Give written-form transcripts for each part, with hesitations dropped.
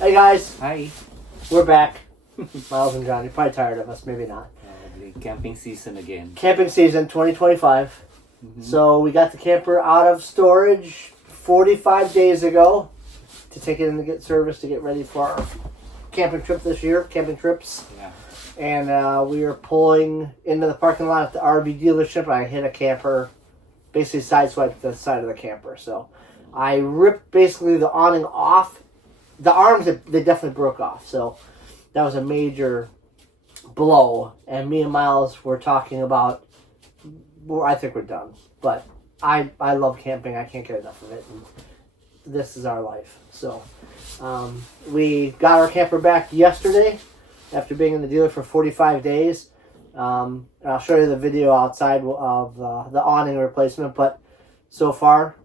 Hey guys, Hi. we're back. Miles and John, you're probably tired of us, maybe not. The camping season again. Camping season 2025. So we got the camper out of storage 45 days ago to take it in to get service to get ready for our camping trip this year, camping trips. Yeah. And we are pulling into the parking lot at the RV dealership. I hit a camper, basically sideswiped the side of the camper. So I ripped basically the awning off. The arms, they definitely broke off. So that was a major blow. And me and Miles were talking about, well, I think we're done. But I love camping. I can't get enough of it. And this is our life. So we got our camper back yesterday after being in the dealer for 45 days. And I'll show you the video outside of the awning replacement. But so far,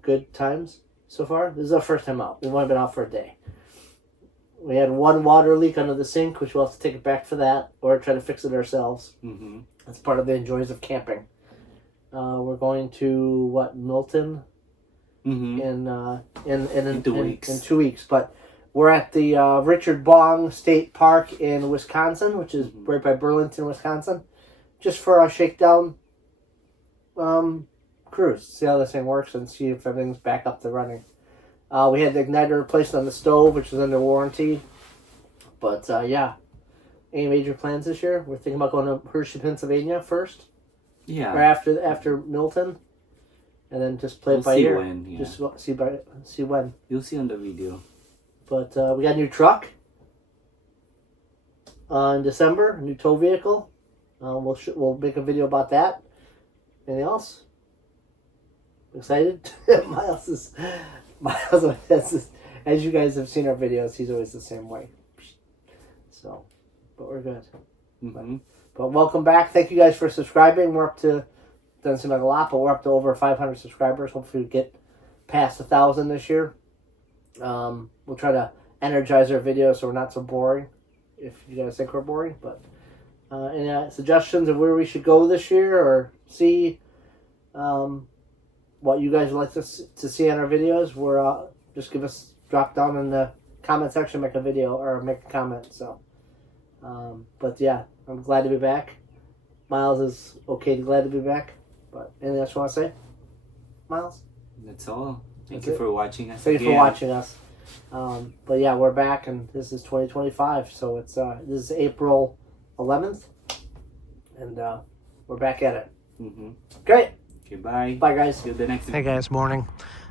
good times so far. This is our first time out. We've only been out for a day. We had one water leak under the sink, which we'll have to take it back for that or try to fix it ourselves. Mm-hmm. That's part of the enjoys of camping. We're going to, Milton? Mm-hmm. In 2 weeks. In 2 weeks. But we're at the Richard Bong State Park in Wisconsin, which is right by Burlington, Wisconsin, just for a shakedown cruise. See how this thing works and see if everything's back up to running. We had the igniter replaced on the stove, which is under warranty. But yeah, any major plans this year? We're thinking about going to Hershey, Pennsylvania first, Yeah. or after Milton, and then just play it by see ear. when, yeah. Just see when. You'll see on the video. But we got a new truck in December, a new tow vehicle. We'll make a video about that. Anything else? Excited? Miles, as you guys have seen our videos, he's always the same way. So, but we're good. Mm-hmm. But welcome back. Thank you guys for subscribing. We're up to, doesn't seem like a lot, but we're up to over 500 subscribers. Hopefully we get past 1,000 this year. We'll try to energize our videos so we're not so boring, if you guys think we're boring. But any suggestions of where we should go this year, or see what you guys would like to see on our videos, just drop down in the comment section, make a video or make a comment. So, but yeah, I'm glad to be back. Miles is glad to be back. But anything else you want to say, Miles? That's all. Thank That's you it. for watching us. Thank you for again. watching us. But yeah, we're back, and this is 2025. So it's this is April 11th, and we're back at it. Mm-hmm. Great. Okay, bye. Bye, guys. Till the next Hey guys, morning.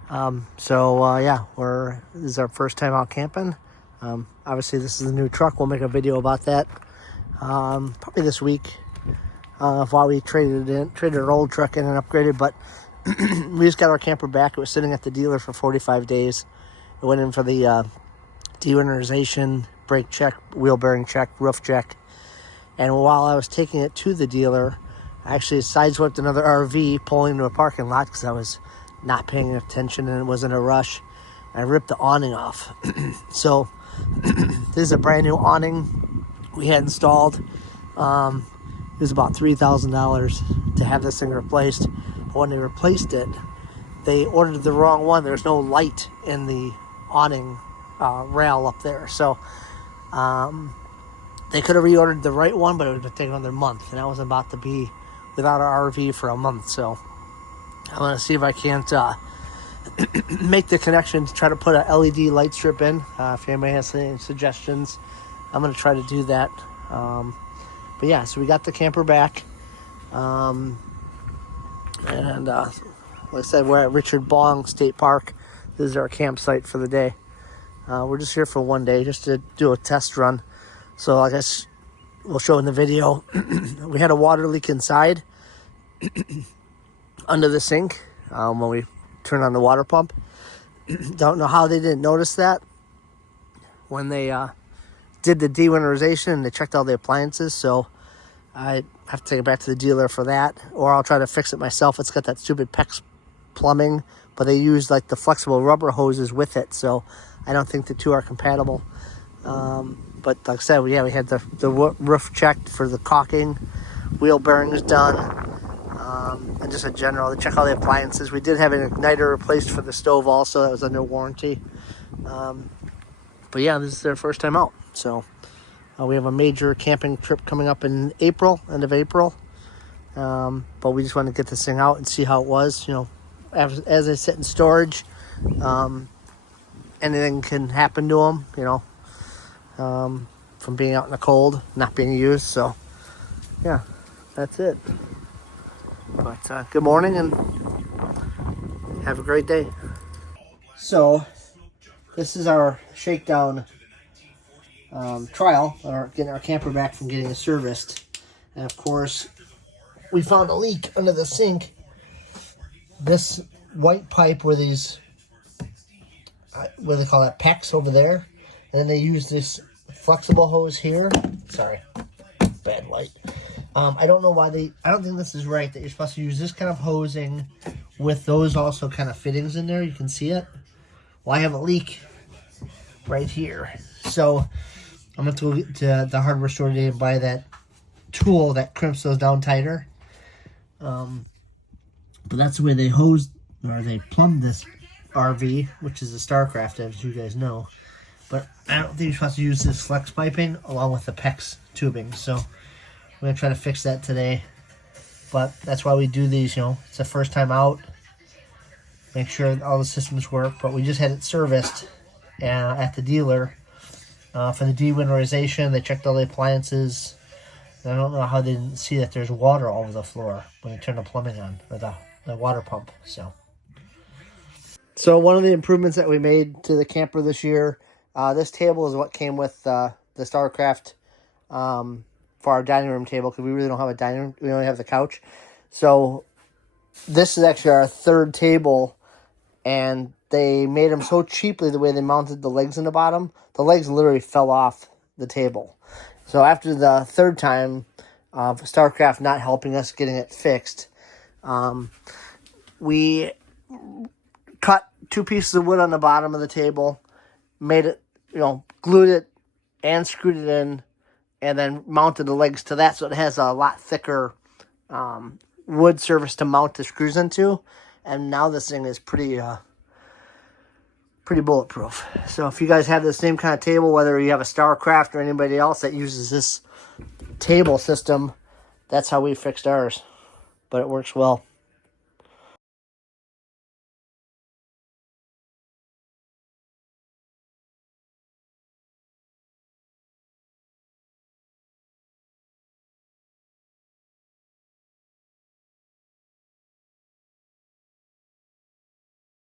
Yeah, this is our first time out camping. Obviously this is a new truck. We'll make a video about that probably this week of why we traded our old truck in and upgraded. But we just got our camper back. It was sitting at the dealer for 45 days. It went in for the de-winterization, brake check, wheel bearing check, roof check. And while I was taking it to the dealer, I actually sideswiped another RV pulling into a parking lot because I was not paying attention and it was in a rush. I ripped the awning off. So this is a brand new awning we had installed. It was about $3,000 to have this thing replaced. But when they replaced it, they ordered the wrong one. There's no light in the awning rail up there. So they could have reordered the right one, but it would have taken another month. And I was about to be without an RV for a month. So I'm going to see if I can't make the connection to try to put a LED light strip in. If anybody has any suggestions, I'm going to try to do that. But yeah, so we got the camper back. And like I said, we're at Richard Bong State Park. This is our campsite for the day. We're just here for one day just to do a test run. So I guess we'll show in the video. We had a water leak inside under the sink when we turned on the water pump. Don't know how they didn't notice that when they did the de-winterization and they checked all the appliances. So I have to take it back to the dealer for that, or I'll try to fix it myself. It's got that stupid PEX plumbing, but they use like the flexible rubber hoses with it, so I don't think the two are compatible. But like I said, we had the roof checked for the caulking, wheel bearings done, and just in general to check all the appliances. We did have an igniter replaced for the stove also. That was under warranty. But yeah, this is their first time out. So we have a major camping trip coming up in April, end of April. But we just want to get this thing out and see how it was. You know, as they sit in storage, anything can happen to them, you know, from being out in the cold, not being used. So yeah, that's it. But good morning and have a great day. So this is our shakedown trial, or getting our camper back from getting it serviced. And of course, we found a leak under the sink. This white pipe where these, what do they call that, PEX over there. And then they use this flexible hose here. Sorry, bad light. I don't know why I don't think this is right, that you're supposed to use this kind of hosing with those also kind of fittings in there. You can see it. Well, I have a leak right here. So I'm going to go get to the hardware store today and buy that tool that crimps those down tighter. But that's the way they they plumbed this RV, which is a Starcraft, as you guys know. But I don't think you're supposed to use this flex piping along with the PEX tubing. So I'm going to try to fix that today. But that's why we do these, you know. It's the first time out. Make sure all the systems work. But we just had it serviced at the dealer for the dewinterization. They checked all the appliances. And I don't know how they didn't see that there's water all over the floor when they turn the plumbing on, or the water pump. So one of the improvements that we made to the camper this year, this table is what came with the Starcraft for our dining room table, because we really don't have a dining room. We only have the couch. So this is actually our third table, and they made them so cheaply the way they mounted the legs in the bottom. The legs literally fell off the table. So after the third time, Starcraft not helping us getting it fixed, we cut 2 pieces of wood on the bottom of the table, made it, you know, glued it and screwed it in, and then mounted the legs to that, so it has a lot thicker wood surface to mount the screws into. And now this thing is pretty bulletproof. So if you guys have the same kind of table, whether you have a Starcraft or anybody else that uses this table system, that's how we fixed ours. But it works well.